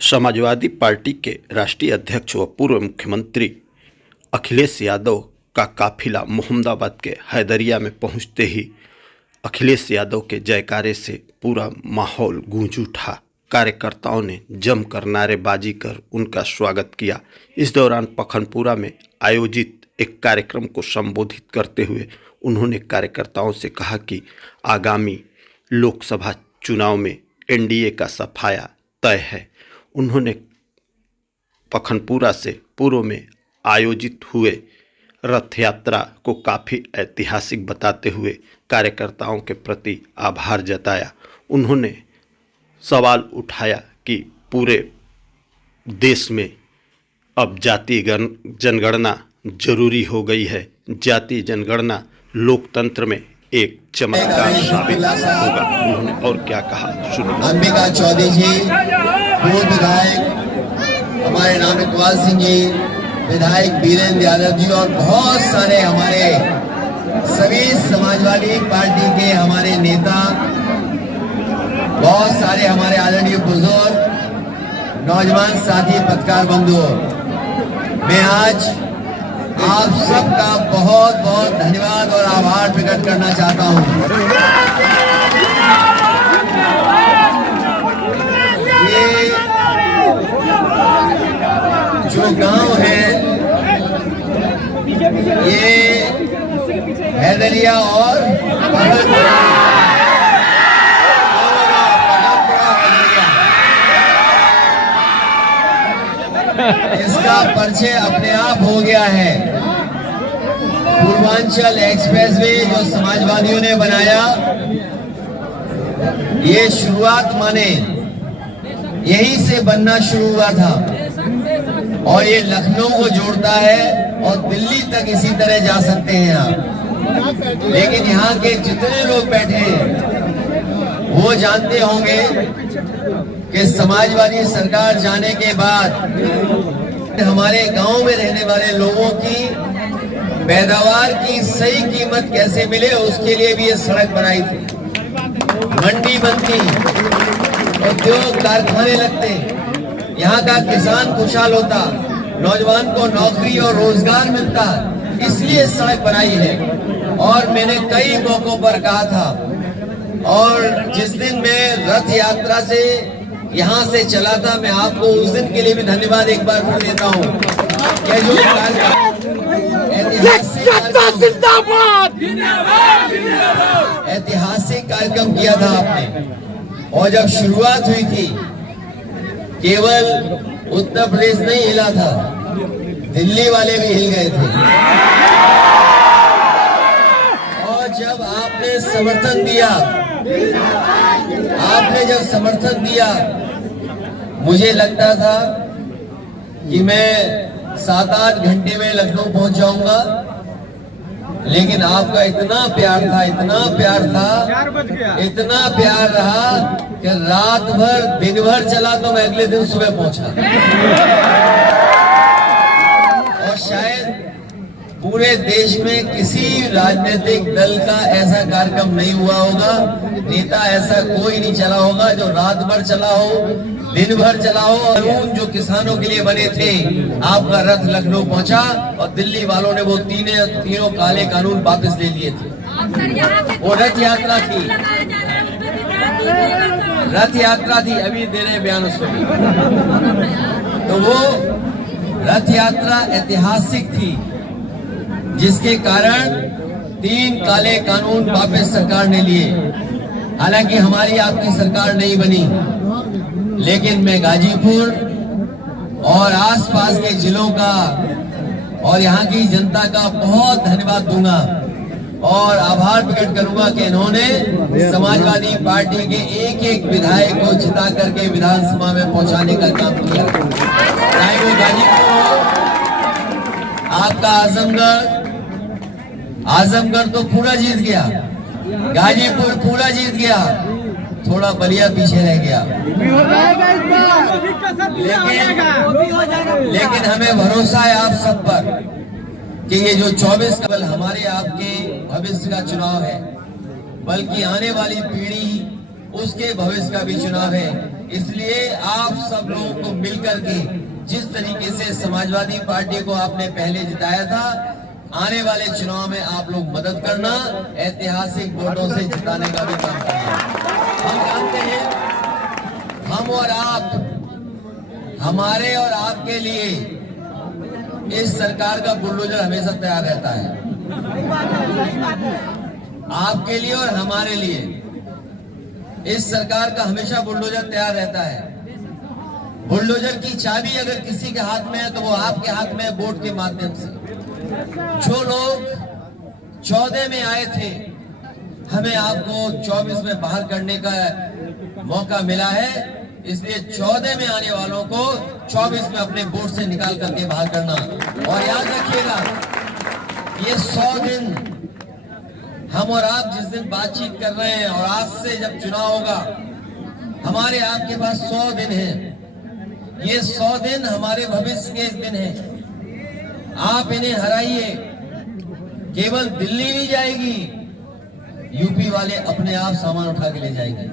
Samajwadi party के राष्ट्रीय अध्यक्ष व पूर्व मुख्यमंत्री अखिलेश यादव का काफिला मोहम्मदाबाद के हैदरिया में पहुंचते ही अखिलेश यादव के जयकारे से पूरा माहौल गूंज उठा। कार्यकर्ताओं ने जमकर नारेबाजी कर उनका स्वागत किया। इस दौरान पखनपुरा में आयोजित एक कार्यक्रम को संबोधित करते हुए उन्होंने कार्यकर्ताओं से कहा कि आगामी लोकसभा चुनाव में एनडीए का सफाया तय है। उन्होंने पखनपुरा से पूर्व में आयोजित हुए रथ यात्रा को काफ़ी ऐतिहासिक बताते हुए कार्यकर्ताओं के प्रति आभार जताया। उन्होंने सवाल उठाया कि पूरे देश में अब जाति जनगणना जरूरी हो गई है। जाति जनगणना लोकतंत्र में एक चमत्कार साबित होगा। उन्होंने और क्या कहा सुनिए। अंबिका चौधरी जी, पूर्व विधायक हमारे राम इकबाल सिंह जी, विधायक वीरेंद्र यादव जी और बहुत सारे हमारे सभी समाजवादी पार्टी के हमारे नेता, बहुत सारे हमारे आदरणीय बुजुर्ग, नौजवान साथी, पत्रकार बंधुओं, मैं आज आप सबका बहुत बहुत धन्यवाद और आभार प्रकट करना चाहता हूं। ये जो गांव है ये हैदरिया और इसका परिचय अपने आप हो गया है। पूर्वांचल एक्सप्रेसवे जो समाजवादियों ने बनाया, ये शुरुआत माने यहीं से बनना शुरू हुआ था और ये लखनऊ को जोड़ता है और दिल्ली तक इसी तरह जा सकते हैं आप। लेकिन यहाँ के जितने लोग बैठे हैं वो जानते होंगे कि समाजवादी सरकार जाने के बाद हमारे गांव में रहने वाले लोगों की पैदावार की सही कीमत कैसे मिले, उसके लिए भी ये सड़क बनाई थी। मंडी बनती, उद्योग कारखाने लगते, यहाँ का किसान खुशहाल होता, नौजवान को नौकरी और रोजगार मिलता, इसलिए सड़क बनाई है। और मैंने कई मौकों पर कहा था, और जिस दिन मैं रथ यात्रा से यहाँ से चला था, मैं आपको उस दिन के लिए भी धन्यवाद एक बार फिर देता हूँ। जो ऐतिहासिक कार्यक्रम किया था आपने, और जब शुरुआत हुई थी केवल उत्तर प्रदेश नहीं हिला था, दिल्ली वाले भी हिल गए थे। और जब आपने समर्थन दिया, समर्थन दिया, मुझे लगता था कि मैं 7-8 घंटे में लखनऊ पहुंच जाऊंगा, लेकिन आपका इतना प्यार था, इतना प्यार रहा कि रात भर दिन भर चला तो मैं अगले दिन सुबह पहुंचा। और शायद पूरे देश में किसी राजनीतिक दल का ऐसा कार्यक्रम नहीं हुआ होगा, नेता ऐसा कोई नहीं चला होगा जो रात भर चला हो, दिन भर चला हो। कानून जो किसानों के लिए बने थे, आपका रथ लखनऊ पहुंचा और दिल्ली वालों ने वो तीनों काले कानून वापस ले लिए थे। वो रथ यात्रा थी, अभी दे रहे बयान उसको। तो वो रथ यात्रा ऐतिहासिक थी, जिसके कारण 3 काले कानून वापस सरकार ने लिए। हालांकि हमारी आपकी सरकार नहीं बनी, लेकिन मैं गाजीपुर और आसपास के जिलों का और यहाँ की जनता का बहुत धन्यवाद दूंगा और आभार प्रकट करूंगा कि इन्होंने समाजवादी पार्टी के एक विधायक को जिता करके विधानसभा में पहुंचाने का काम किया। चाहे वो गाजीपुर हो, आपका आजमगढ़ तो पूरा जीत गया, गाजीपुर पूरा जीत गया, थोड़ा बलिया पीछे रह गया। लेकिन हमें भरोसा है आप सब पर कि ये जो 24 केवल हमारे आपके भविष्य का चुनाव है, बल्कि आने वाली पीढ़ी उसके भविष्य का भी चुनाव है। इसलिए आप सब लोगों को मिलकर के जिस तरीके से समाजवादी पार्टी को आपने पहले जिताया था, आने वाले चुनाव में आप लोग मदद करना, ऐतिहासिक वोटों से जिताने का भी काम करना। हम जानते हैं, हम और आप, हमारे और आपके लिए इस सरकार का बुलडोजर हमेशा तैयार रहता है। आपके लिए और हमारे लिए इस सरकार का हमेशा बुलडोजर तैयार रहता है। बुलडोजर की चाबी अगर किसी के हाथ में है तो वो आपके हाथ में है, वोट के माध्यम से। जो लोग 14 में आए थे, हमें आपको 24 में बाहर करने का मौका मिला है, इसलिए 14 में आने वालों को 24 में अपने वोट से निकाल करके बाहर करना। और याद रखिएगा, ये 100 दिन हम और आप जिस दिन बातचीत कर रहे हैं और आज से जब चुनाव होगा, हमारे आपके पास 100 दिन है। ये 100 दिन हमारे भविष्य के दिन है। आप इन्हें हराइए, केवल दिल्ली नहीं जाएगी, यूपी वाले अपने आप सामान उठा के ले जाएंगे।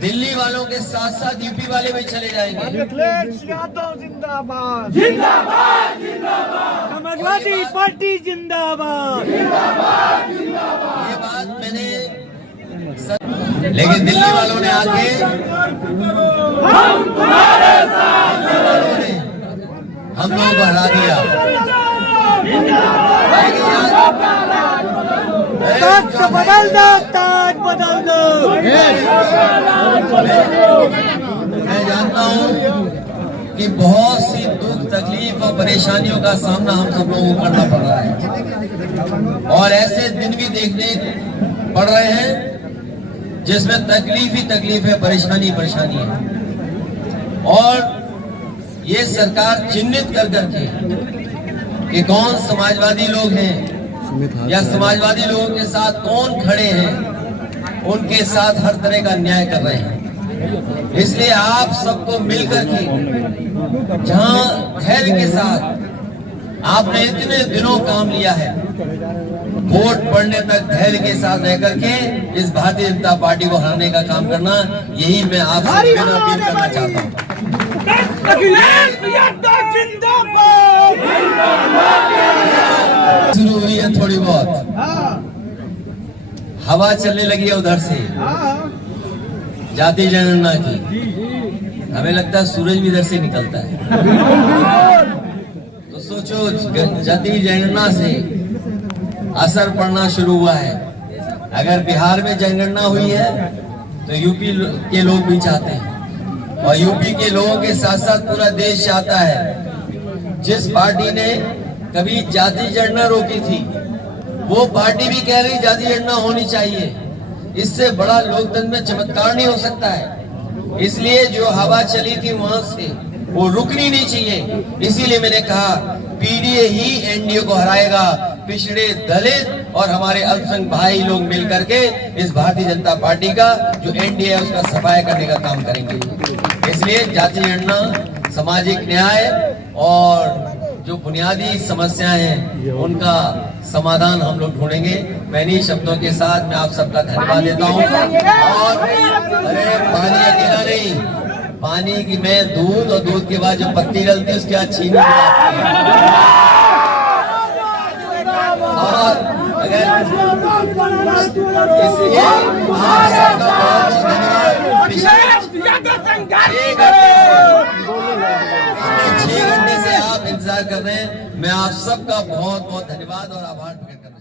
दिल्ली वालों के साथ साथ यूपी वाले भी चले जाएंगे। अखिलेश यादव जिंदाबाद, जिंदाबाद जिंदाबाद, समाजवादी पार्टी जिंदाबाद, जिंदाबाद जिंदाबाद। ये बात मैंने लेकिन दिल्ली वालों ने आके हम तुम्हारे साथ, हम लोगों को हरा दिया। ताज बदल दो, ताज बदल दो। मैं जानता हूं कि बहुत सी दुख, तकलीफ और परेशानियों का सामना हम सब लोगों को करना पड़ रहा है, और ऐसे दिन भी देखने पड़ रहे हैं जिसमें तकलीफ ही तकलीफ है, परेशानी परेशानी है। और ये सरकार चिन्हित कर करके कि कौन समाजवादी लोग हैं या समाजवादी लोगों के साथ कौन खड़े हैं, उनके साथ हर तरह का न्याय कर रहे हैं। इसलिए आप सबको मिलकर के जहां धैर्य के साथ आपने इतने दिनों काम लिया है, वोट पड़ने तक धैर्य के साथ रह करके इस भारतीय जनता पार्टी को हराने का काम करना, यही मैं आपसे अपील करना चाहता हूँ। शुरू हुई है थोड़ी बहुत, हवा चलने लगी है उधर से जाति जनगणना की। हमें लगता है सूरज भी इधर से निकलता है। तो सोचो, जाति जनगणना से असर पड़ना शुरू हुआ है। अगर बिहार में जनगणना हुई है तो यूपी के लोग भी चाहते हैं, और यूपी के लोगों के साथ साथ पूरा देश चाहता है। जिस पार्टी ने कभी जाति जनगणना रोकी थी, वो पार्टी भी कह रही जाति जनगणना होनी चाहिए। इससे बड़ा लोकतंत्र में चमत्कार नहीं हो सकता है। इसलिए जो हवा चली थी वहां से वो रुकनी नहीं चाहिए। इसीलिए मैंने कहा पीडीए ही एनडीए को हराएगा। पिछड़े, दलित और हमारे अल्पसंख्यक भाई लोग मिल करके इस भारतीय जनता पार्टी का जो एनडीए है उसका सफाया करने का काम करेंगे। इसलिए जाति जनगणना, सामाजिक न्याय और जो बुनियादी समस्याएं हैं उनका समाधान हम लोग ढूंढेंगे। मैं इन्हीं शब्दों के साथ मैं आप सबका धन्यवाद देता हूँ। और अरे पानी अकेला नहीं, पानी की मैं दूध और दूध के बाद जो पत्ती डलती है उसके बाद चीनी मिलाती है। और अगर इसलिए आप सबका बहुत धन्यवाद। 6 घंटे से आप इंतजार कर रहे हैं, मैं आप सबका बहुत बहुत धन्यवाद और आभार प्रकट करता हूँ।